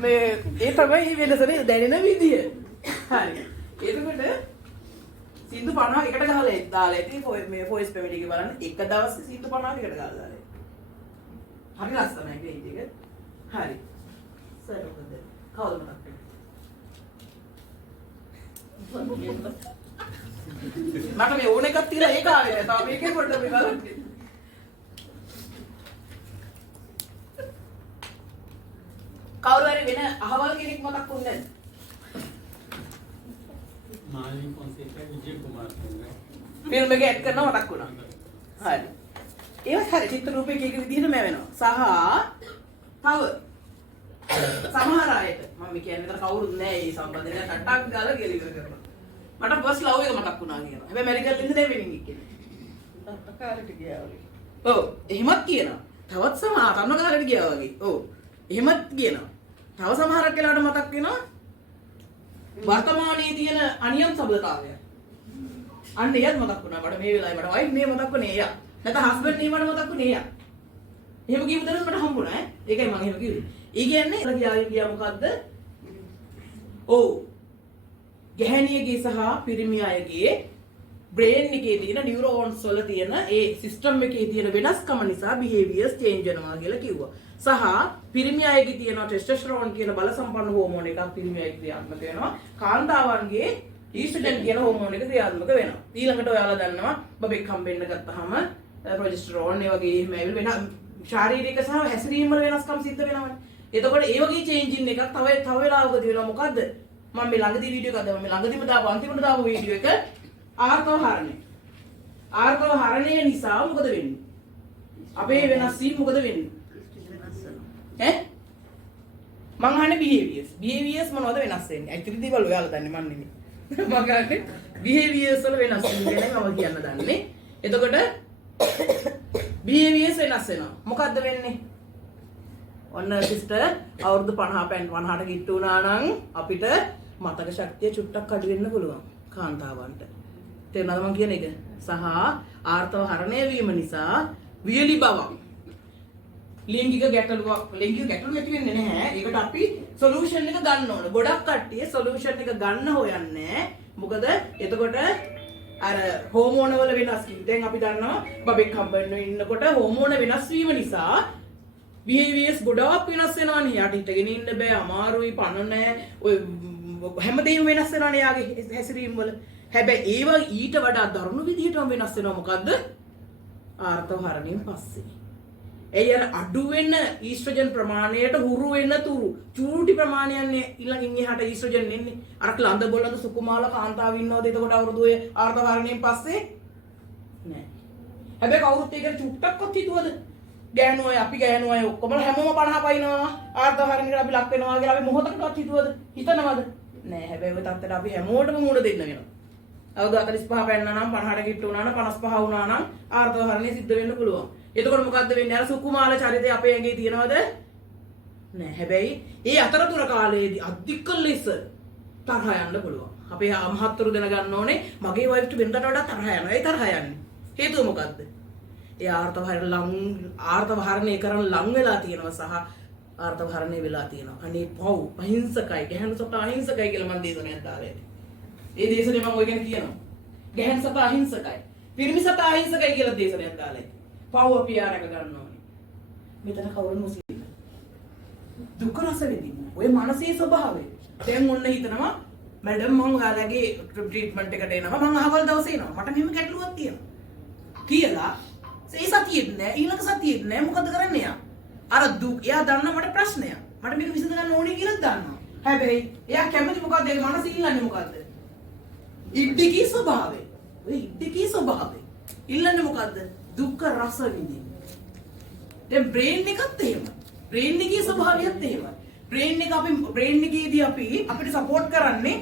මේ ඒ තමයි වෙනසනේ දැනෙන විදිය. හරි. එතකොට සින්දු 50 එකට ගහලා දාලා ඇති මේ වොයිස් පෙමිලි එක බලන්න එක දවසේ සින්දු 50 එකට ගහලා දාලා. හරි ලස්සනයි ග්‍රේඩ් එක. හරි. සර් මොකද? කවුද මතක් මට මේ ඕන එකක් තියලා ඒක ආවේ නෑ. තාම මේකේ පොඩ්ඩක් මේ බලන්න. කවුරු හරි වෙන අහවල් කෙනෙක් මතක් වුණේ නැද්ද? මාලින් ෆොන්සේකා විජේ කුමාර් කියන්නේ. ෆිල්ම් එක ඇඩ් කරනවා මතක් වුණා. හරි. ඒවත් හරි චිත්‍ර රූපයක එක විදිහටම වෙනවා. සහ තව සමහර අයට මම කියන්නේ විතර කවුරුත් නෑ මේ සම්බන්ධයෙන් ටටක් ගාලා ගෙලිවර කරනවා. මට ෆස්ට් ලව් එක මතක් වුණා කියනවා. හැබැයි මෙරිකල් ඉඳන් දෙවෙනින් ඉන්නේ. ටටකාරට ගියා වගේ. ඔව් එහෙමත් කියනවා. තවත් සමහර තන්නකාරට ගියා වගේ. ඔව්. එහෙමත් කියනවා. තව සමහරක් වෙලාවට මතක් වෙනවා වර්තමානයේ තියෙන අනියම් සබඳතාවය. අන්න එයත් මතක් වුණා. මට මේ වෙලාවේ මට වයිෆ් මේ මතක් වුණේ එයා. නැත්නම් හස්බන්ඩ් මේ මට මතක් වුණේ එයා. එහෙම කියපු දවස් මට හම්බුණා ඈ. ඒකයි මම එහෙම කිව්වේ. ඒ කියන්නේ ගියා මොකද්ද? ඔව්. ගැහණියගේ සහ පිරිමි අයගේ බ්‍රේන් එකේ තියෙන නියුරෝන්ස් වල තියෙන ඒ සිස්ටම් එකේ තියෙන වෙනස්කම නිසා බිහේවියර්ස් චේන්ජ් වෙනවා කියලා කිව්වා. සහ පිරිමි අයගේ තියෙන ටෙස්ටොස්ටෙරෝන් කියන බල සම්පන්න හෝමෝන එකක් පිරිමි අයගේ ක්‍රියාත්මක වෙනවා. කාන්තාවන්ගේ ඊස්ට්‍රජන් කියන හෝමෝන එක ක්‍රියාත්මක වෙනවා. ඊළඟට ඔයාලා දන්නවා බබෙක් හම්බෙන්න ගත්තාම ප්‍රොජෙස්ටරෝන් ඒ වගේ එහෙම වෙන ශාරීරික සහ හැසිරීම වල වෙනස්කම් සිද්ධ වෙනවානේ. එතකොට ඒ වගේ චේන්ජින් එකක් තව වෙලාවකදී වෙනවා. මොකද්ද? මම මේ ළඟදී වීඩියෝ එකක් දැම්මා. මේ ළඟදීම දාපු අන්තිමට දාපු වීඩියෝ එක ආර්තව හරණය. ආර්තව හරණය නිසා මොකද වෙන්නේ? අපේ වෙනස් වීම මොකද වෙන්නේ? ඈ? මං අහන්නේ behaviors මොනවද වෙනස් වෙන්නේ? ඇක්චුලි දේවල් ඔයාලා දන්නේ මන් නෙමෙයි. මම අහන්නේ behaviors වල වෙනස් වීම ගැන මම කියන්න දන්නේ. එතකොට behaviors වෙනස් වෙනවා. මොකද්ද වෙන්නේ? ඔන්න සිස්ටර් අවුරුදු 50ට කිට්ටු වුණා නම් අපිට මතක ශක්තිය චුට්ටක් අඩු වෙන්න පුළුවන් කාන්තාවන්ට. තේරුණාද මම කියන එක? සහ ආර්තව හරණය වීම නිසා වියලි බවක් ලිංගික ගැටලුව ඇති වෙන්නේ නැහැ. ඒකට අපි සොලියුෂන් එක ගන්න ඕන. ගොඩක් කට්ටිය සොලියුෂන් එක ගන්න හොයන්නේ. මොකද එතකොට අර හෝමෝන වල වෙනස් වීම. දැන් අපි දන්නවා බබෙක් හම්බෙන්න ඉන්නකොට හෝමෝන වෙනස් වීම නිසා behaviors ගොඩාක් වෙනස් වෙනවානේ. යාට හිටගෙන ඉන්න බෑ, අමාරුයි, පණ නැහැ. ඔය හැමදේම වෙනස් වෙනවානේ යාගේ හැසිරීම වල. හැබැයි ඒවා ඊට වඩා දරුණු විදිහටම වෙනස් වෙනවා. මොකද්ද? ආර්තව හරණයෙන් පස්සේ. ඒ අර අඩු වෙන ඊස්ට්‍රජන් ප්‍රමාණයට හුරු වෙන තුරු චූටි ප්‍රමාණයන්නේ ඊළඟින් එහාට ඊස්ට්‍රජන් එන්නේ. අර ක්ලන්ද බොළඳ සුකුමාල කාන්තාව ඉන්නවද එතකොට අවුරුදු ඔය ආර්තව හරණයෙන් පස්සේ? නෑ. හැබැයි කවුරුත් ඒක චුට්ටක්වත් හිතුවද? ගෑනු අය අපි ගෑනු අය ඔක්කොම හැමෝම 50 පයින්නවා ආර්තව හරණයකට අපි ලක් වෙනවා කියලා අපි මොහොතකටවත් හිතුවද? හිතනවද? නෑ. හැබැයි ඔය තත්ත්වයට අපි හැමෝටම මුණ දෙන්න වෙනවා. අවුරුදු 45 පැන්නා නම් 50ට කිට්ටු වුණා නම් 55 වුණා නම් ආර්තව හරණය සිද්ධ වෙන්න පුළුවන්. එතකොට මොකද්ද වෙන්නේ? අර සුකුමාල චරිතය අපේ ඇඟේ තියෙනවද? නෑ. හැබැයි ඒ අතරතුර කාලයේදී අධික ලෙස තරහ යන්න පුළුවන්. අපේ මහත්තුරු දැනගන්න ඕනේ මගේ වයිෆ්ට වෙනකට වඩා තරහ යනවා. ඒ තරහ යන්නේ. හේතුව මොකද්ද? ඒ ආර්තව හරණය කරන් ලං වෙලා තියෙනවා සහ ආර්තව හරණය වෙලා තියෙනවා. අනේ පව් අහිංසකයි. ගැහණු සතා අහිංසකයි කියලා මම දේශනයක් දාලා ඉන්නේ. ඒ දේශනේ මම ඔය ගැන කියනවා. ගැහණු සතා අහිංසකයි. පිරිමි සතා අහිංසකයි කියලා දේශනයක් දාලා ඉන්නේ. පව් අපි ආරක ගන්න ඕනේ. මෙතන කවුරුන් මුසින්න. දුක රස විඳින්න. ඔය මානසික ස්වභාවය. දැන් ඔන්න හිතනවා මැඩම් මම ඔයාලගේ ට්‍රීට්මන්ට් එකට එනවා. මම අහවල් දවසේ එනවා. මට මෙහෙම ගැටලුවක් තියෙනවා. කියලා ඒ සතියෙත් නෑ ඊළඟ සතියෙත් නෑ මොකද කරන්නේ යා? අර දුක් එයා දන්නා මට ප්‍රශ්නයක්. මට මේක විසඳ ගන්න ඕනේ කියලා දන්නවා. හැබැයි එයා කැමති මොකද්ද? ඒ මනස ඉල්ලන්නේ මොකද්ද? ඉද්දිකී ස්වභාවය. ඔය ඉද්දිකී ස්වභාවය. ඉල්ලන්නේ මොකද්ද? දුක්ඛ රස විඳින්න. දැන් බ්‍රේන් එකත් එහෙමයි. බ්‍රේන් එකේ ස්වභාවයත් එහෙමයි. බ්‍රේන් එකේදී අපිට සපෝට් කරන්නේ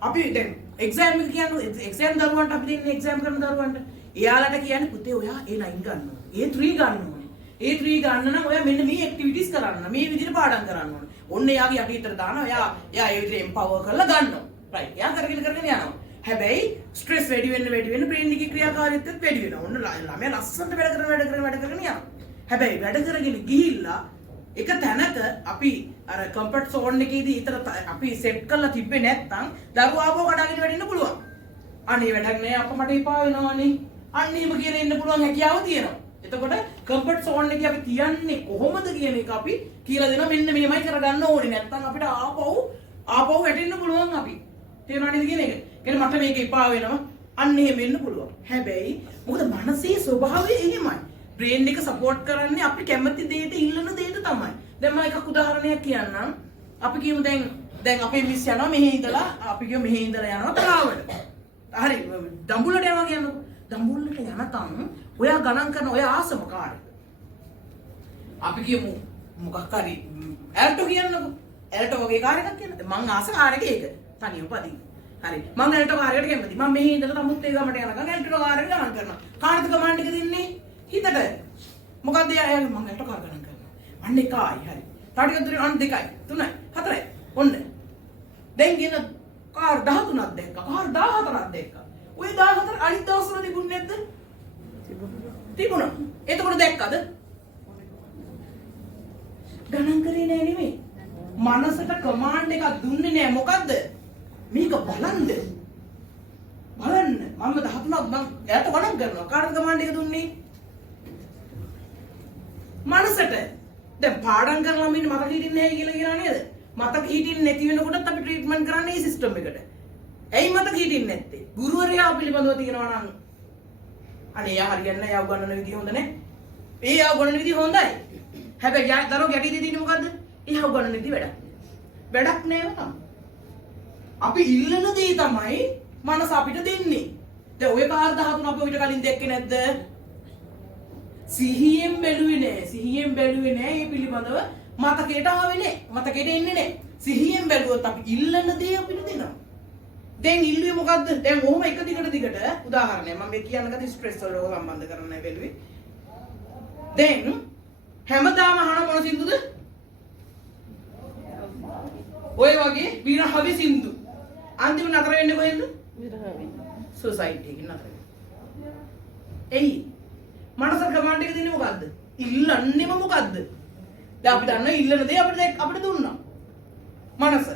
අපි දැන් එක්සෑම් එක කියන්නේ එක්සෑම් දරුවන්ට අපි දෙන්නේ එක්සෑම් කරන දරුවන්ට එයාලට කියන්නේ පුතේ ඔයා A9 ගන්න ඕනේ. A3 ගන්න ඕනේ. A3 ගන්න නම් ඔයා මෙන්න මේ ඇක්ටිවිටිස් කරන්න. මේ විදිහට පාඩම් කරන්න ඕනේ. ඔන්න එයාගේ යටිතර දානවා. එයා ඒ විදිහට එම්පවර් කරලා ගන්නවා. රයිට්. එයා කරගෙන යනවා. හැබැයි ස්ට්‍රෙස් වැඩි වෙන්න බ්‍රේන් එකේ ක්‍රියාකාරීත්වයත් වැඩි වෙනවා. ඔන්න ළමයා ලස්සනට වැඩ කරගෙන යනවා. හැබැයි වැඩ කරගෙන ගිහිල්ලා එක තැනක අපි අර කම්ෆර්ට් සෝන් එකේදී ඊතර අපි සෙට් කරලා තිබ්බේ නැත්නම් දරුවා ආපහු කඩාගෙන වැටෙන්න පුළුවන්. අනේ වැඩක් නෑ අප්පා මට එපා වෙනවනේ. අන්න එහෙම කියලා ඉන්න පුළුවන් හැකියාව තියෙනවා. එතකොට කම්ෆර්ට් සෝන් එකේ අපි තියන්නේ කොහොමද කියන එක අපි කියලා දෙනවා මෙන්න මෙහෙමයි කරගන්න ඕනේ. නැත්නම් අපිට ආපහු වැටෙන්න පුළුවන් අපි. තේරුණා නේද කියන එක? කියන්නේ මට මේක එපා වෙනවා. අන්න එහෙම වෙන්න පුළුවන්. හැබැයි මොකද මනසේ ස්වභාවය එහෙමයි. බ්‍රේන් එක සපෝට් කරන්නේ අපි කැමති දෙයට ඉල්ලන දෙයට තමයි. දැන් මම එකක් උදාහරණයක් කියන්නම්. අපි කියමු දැන් අපේ මිස් යනවා මෙහෙ ඉඳලා අපි කියමු මෙහෙ ඉඳලා යනවා තලාවට. හරි දඹුල්ලට යනවා කියන්නකො. දඹුල්ලට යනකම් ඔයා ගණන් කරන ඔය ආසම කාර්යය. අපි කියමු මොකක් හරි ඇල්ටෝ කියන්නකො. ඇල්ටෝ වගේ කාර් එකක් කියන්න. මං ආස කාර් එක ඒක. තනියම පදින්න. හරි. මං ඇල්ටෝ කාර් එකට කැමතියි. මම මෙහෙ ඉඳලා තමුත් ඒ ගමට යනකම් ඇල්ටෝ කාර් එක ගණන් කරනවා. කාර්ද කමාන්ඩ් එක දෙන්නේ හිතට. මොකද්ද එයාගේ මං ඇල්ටෝ කාර් ගණන් කරනවා. අන්න එකයි හරි. තාටික තුනේ අන්න 2යි 3යි 4යි. ඔන්න. දැන් කියන කාර් 13ක් දැක්කා. කාර් 14ක් දැක්කා. ඔය 14 අනිත් දවස්වල තිබුණේ නැද්ද? තිබුණා. එතකොට දැක්කද? ගණන් කරේ නෑ නෙමෙයි. මනසට කමාන්ඩ් එකක් දුන්නේ නෑ. මොකද්ද? මේක බලන්න. බලන්න. මම 13ක් මම එයාට ගණන් කරනවා. කාටද කමාන්ඩ් එක දුන්නේ? මනසට. දැන් පාඩම් කරන ළමින් මතක හිටින්නේ නැහැ කියලා කියනවා නේද? මතක හිටින්නේ නැති වෙනකොටත් අපි ට්‍රීට්මන්ට් කරන්නේ මේ සිස්ටම් එකට. ඇයි මතක හිටින්නේ නැත්තේ? ගුරුවරයා පිළිබඳව තියෙනවා නම් අනේ යා හරියන්නේ නැහැ. යා උගන්නන විදිය හොඳ නැහැ. ඒ යා උගන්නන විදිය හොඳයි. හැබැයි දරුවෝ ගැටි දෙන්නේ මොකද්ද? යා උගන්නන විදිය වැඩක්. වැඩක් නෑව තමයි. අපි ඉල්ලන දේ තමයි මනස අපිට දෙන්නේ. දැන් ඔය කාර් 13 අපි ඔයිට කලින් දැක්කේ නැද්ද? සිහියෙන් බැලුවේ නෑ. සිහියෙන් බැලුවේ නෑ. ඒ පිළිබඳව මතකයට ආවේ නෑ. මතකයට එන්නේ නෑ. සිහියෙන් බැලුවොත් අපි ඉල්ලන දේ අපිට දෙනවා. දැන් ඉල්ලුවේ මොකද්ද? දැන් ඔහොම එක දිගට උදාහරණයක් මම මේ කියන්න ගත්තේ ස්ට්‍රෙස් වල සම්බන්ධ කරන්නයි බැලුවේ. දැන් හැමදාම අහන මොන සින්දුද? ඔය වගේ විරහවි සින්දු. අන්තිම නතර වෙන්නේ කොහෙන්ද? විරහවි. සොසයිටි එකේ නතර වෙන්නේ. එයි මනස කමාන්ඩ් එක දෙන්නේ මොකද්ද? ඉල්ලන්නේම මොකද්ද? දැන් අපි දන්න ඉල්ලන දේ අපිට දුන්නා. මනස.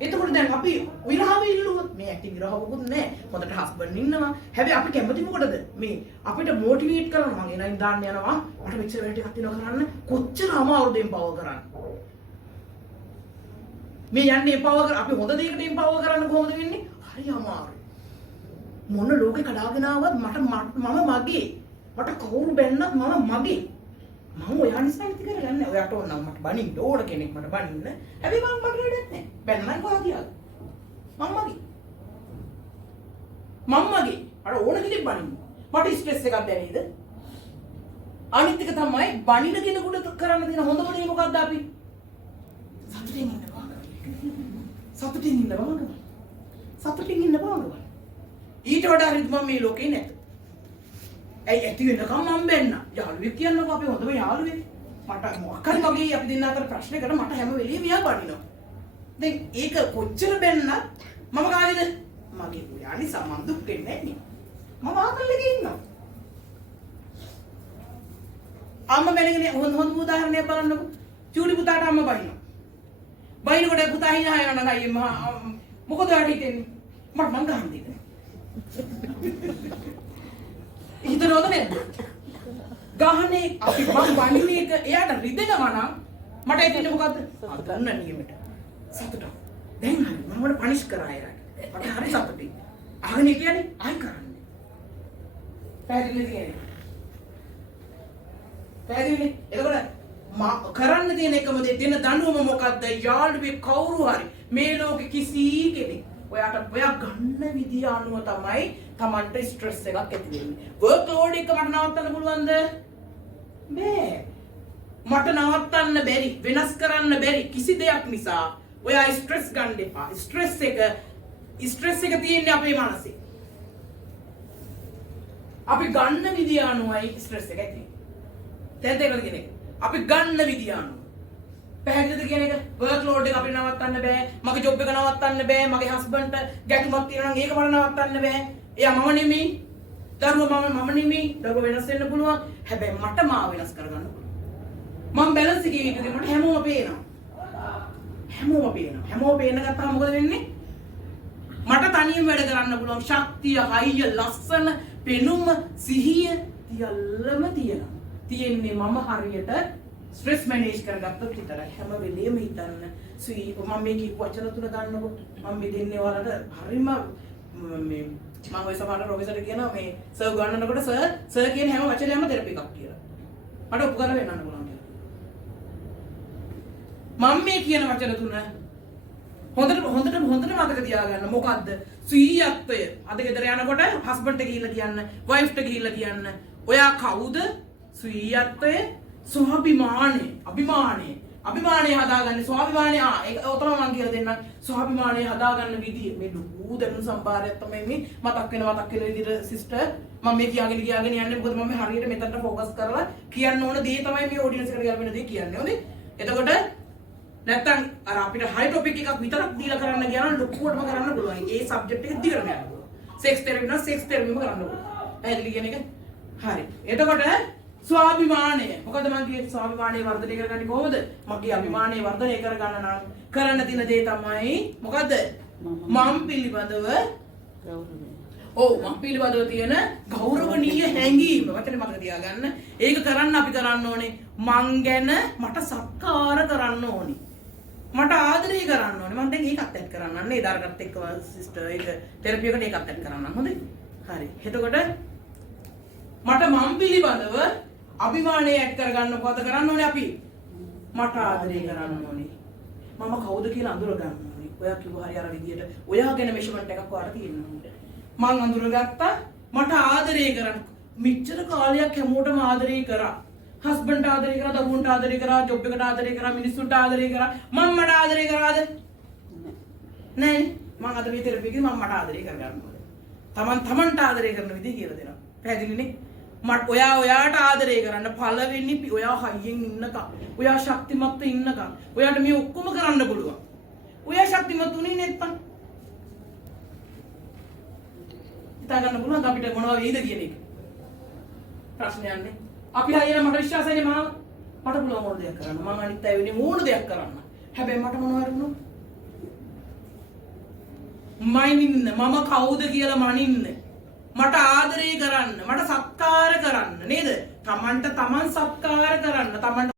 එතකොට දැන් අපි විරහව ඉල්ලුවොත් මේ ඇටි විරහවකුත් නැහැ. හොඳට හස්බන්ඩ් ඉන්නවා. හැබැයි අපි කැමති මොකටද? මේ අපිට මොටිවේට් කරනවා. මම එනයින් දාන්න යනවා. මට මෙච්චර වැඩ ටිකක් තියෙනවා කරන්න. කොච්චර අමාරුද එම්පවර් කරන්න. මේ යන්නේ එම්පවර් කර අපි හොඳ දෙයකට එම්පවර් කරන්න කොහොමද වෙන්නේ? හරි අමාරුයි. මොන ලෝකේ කඩාගෙන ආවත් මම මගේ. මට කවුරු බැන්නත් මම මගේ. මම ඔයා නිසා ඉති කරගන්නේ. ඔයාට ඕන නම් මට බනින්න ඕන කෙනෙක් මට බනින්න. හැබැයි මම මට වැඩක් නැහැ. බැන්නයි කොහා තියාගන්න. මම මගේ. අර ඕන කෙනෙක් බනින්න. මට ස්ට්‍රෙස් එකක් දැනෙයිද? අනිත් එක තමයි බනින කෙනෙකුට කරන්න තියෙන හොඳම දේ මොකක්ද අපි? සතුටින් ඉන්න බංග. සතුටින් ඉන්න බංග. ඊට වඩා හරිද මම මේ ලෝකේ නැත. ඇයි ඇති වෙනකම් මම බැන්න. යාළුවෙක් කියන්නකෝ අපි හොඳම යාළුවෙක්. මට මොකක් හරි මගේ අපි දෙන්න අතර ප්‍රශ්නයකට මට හැම වෙලෙම මෙයා බනිනවා. දැන් ඒක කොච්චර බැන්නත් මම කාගේද? මගේ පුයා නිසා මම දුක් වෙන්නේ නැහැ නේ. මම ආතල්ලේ ඉන්නවා. අම්මා මැනගෙන හොඳ උදාහරණයක් බලන්නකෝ. චූටි පුතාට අම්මා බනිනවා. බනිනකොට පුතා හිනා යනවා නගයි මොකද ඔයාට හිතෙන්නේ? මට මං ගහන්න දෙන්නේ. හිතනවද නේද? ගහන්නේ අපි මං වන්නේ එක එයාට රිදෙනවා නම් මට හිතෙන්නේ මොකද්ද? අදන්න නියමෙට. සතුටක්. දැන් හරි මම වල පනිෂ් කරා එයාට. මට හරි සතුටුයි. අහගෙන කියන්නේ ආයි කරන්නේ. පැහැදිලිද කියන්නේ? පැහැදිලිනේ? එතකොට කරන්න තියෙන එකම දේ දෙන දඬුවම මොකද්ද? යාළුවේ කවුරු හරි මේ ලෝකෙ කිසි කෙනෙක් ඔයාට ඔයා ගන්න විදිය අනුව තමයි Tamanට ස්ට්‍රෙස් එකක් ඇති වෙන්නේ. වර්ක් ලෝඩ් එක මට නවත්තන්න පුළුවන්ද? බෑ. මට නවත්තන්න බැරි, වෙනස් කරන්න බැරි කිසි දෙයක් නිසා ඔයා ස්ට්‍රෙස් ගන්න එපා. ස්ට්‍රෙස් එක තියෙන්නේ අපේ මනසේ. අපි ගන්න විදිය අනුවයි ස්ට්‍රෙස් එක ඇති වෙන්නේ. තේරුම් ගන්න. අපි ගන්න විදිය අනුව. පැහැදිලිද කියන එක? වර්ක් ලෝඩ් එක අපිට නවත්තන්න බෑ. මගේ ජොබ් එක නවත්තන්න බෑ. මගේ හස්බන්ඩ්ට ගැටුමක් තියෙනවා නම් ඒක මට නවත්තන්න බෑ. එයා මම නෙමෙයි. දරුවා මම නෙමෙයි. දරුවා වෙනස් වෙන්න පුළුවන්. හැබැයි මට මාව වෙනස් කරගන්න පුළුවන්. මම බැලන්ස් එකේ ඉඳි මට හැමෝම පේනවා. හැමෝම පේන ගත්තාම මොකද වෙන්නේ? මට තනියම වැඩ කරන්න පුළුවන් ශක්තිය, හයිය, ලස්සන, පෙනුම, සිහිය සියල්ලම තියෙනවා. තියෙන්නේ මම හරියට ස්ට්‍රෙස් මැනේජ් කරගත්තොත් විතරයි. හැම වෙලෙම හිතන්න මම මේ කියපු වචන තුන ගන්නකො මම මේ දෙන්නේ ඔයාලට හරිම මේ මම ඔය සමහර ප්‍රොෆෙසර්ට කියනවා මේ සර් ගන්නනකොට සර් කියන හැම වචනයක්ම තෙරපි එකක් කියලා. මට ඔප්පු කරලා වෙන්නන්න පුළුවන් කියලා. මම මේ කියන වචන තුන හොඳට මතක තියාගන්න. මොකද්ද? ස්වීයත්වය. අද ගෙදර යනකොට හස්බන්ඩ්ට ගිහිල්ලා කියන්න, වයිෆ්ට ගිහිල්ලා කියන්න. ඔයා කවුද? ස්වීයත්වය, ස්වාභිමානය, අභිමානය හදාගන්න. ස්වාභිමානය ඒක තමයි මම කියලා දෙන්නම්. ස්වාභිමානය හදාගන්න විදිය මේ දුරු දැනුම් සම්භාරයක් තමයි මේ මතක් වෙන විදිහට සිස්ටර් මම මේ කියාගෙන යන්නේ. මොකද මම හරියට මෙතනට ફોකස් කරලා කියන්න ඕන දේ තමයි මේ ඔඩියන්ස් එකට ගැලපෙන දේ කියන්නේ. හොඳේ? එතකොට නැත්තම් අර අපිට හයි ටොපික් එකක් විතරක් දීලා කරන්න ගියා නම් ලොකුවටම කරන්න පුළුවන්. ඒ සබ්ජෙක්ට් එක දිගටම යන්න පුළුවන්. සෙක්ස් තෙරපි නම් සෙක්ස් තෙරපිම කරන්න පුළුවන්. පැහැදිලි කියන එක? හරි. එතකොට ස්වාභිමානය. මොකද මම කියේ ස්වාභිමානය වර්ධනය කරගන්නේ කොහොමද? මගේ අභිමානය වර්ධනය කරගන්න නම් කරන්න තියෙන දේ තමයි මොකද්ද? මම පිළිබඳව මම පිළිබඳව තියෙන ගෞරවනීය හැඟීම. වචනේ මතක තියාගන්න. ඒක කරන්න අපි කරන්න ඕනේ මං ගැන මට සත්කාර කරන්න ඕනේ. මට ආදරය කරන්න ඕනේ. මම දැන් ඒකත් ඇඩ් කරන්න. නේද? අරකට එක්ක සිස්ටර් ඒක තෙරපි එකට ඒකත් ඇඩ් කරන්න. හොඳයි? හරි. එතකොට මට මම පිළිබඳව අභිමානය ඇඩ් කරගන්න මොකද කරන්න ඕනේ අපි? මට ආදරය කරන්න ඕනේ. මම කවුද කියලා අඳුර ගන්න ඕනේ. ඔයා කිව්වා හරි අර විදියට ඔයා ගැන මෙෂර්මන්ට් එකක් ඔයාලා තියෙනවා. මං අඳුරගත්තා මට ආදරය කරන්න. මෙච්චර කාලයක් හැමෝටම ආදරය කරා. හස්බන්ඩ් ආදරය කරා, දරුවන්ට ආදරය කරා, ජොබ් එකට ආදරය කරා, මිනිස්සුන්ට ආදරය කරා. මම මට ආදරය කරාද? නෑ. මං අද මේ තෙරපි එකේ මම මට ආදරය කරගන්න ඕනේ. තමන්ට ආදරය කරන විදිහ කියලා දෙනවා. පැහැදිලිනේ? මට ඔයාට ආදරය කරන්න පළවෙනි ඔයා හයියෙන් ඉන්නකම්, ඔයා ශක්තිමත්ව ඉන්නකම්, ඔයාට මේ ඔක්කොම කරන්න පුළුවන්. ඔයා ශක්තිමත් උනේ නැත්තම් හිතා ගන්න පුළුවන් අපිට මොනවා වෙයිද කියන එක. ප්‍රශ්නයක් නේ. අපි හයියන මට විශ්වාසයි මට පුළුවන් ඕන දෙයක් කරන්න. මම අනිත් අය වෙන්නේ ඕන දෙයක් කරන්න. හැබැයි මට මොනවා හරි වුණොත් මම කවුද කියලා මනින්න. මට ආදරය කරන්න, මට සත්කාර කරන්න නේද? තමන්ට තමන් සත්කාර කරන්න, තමන්ට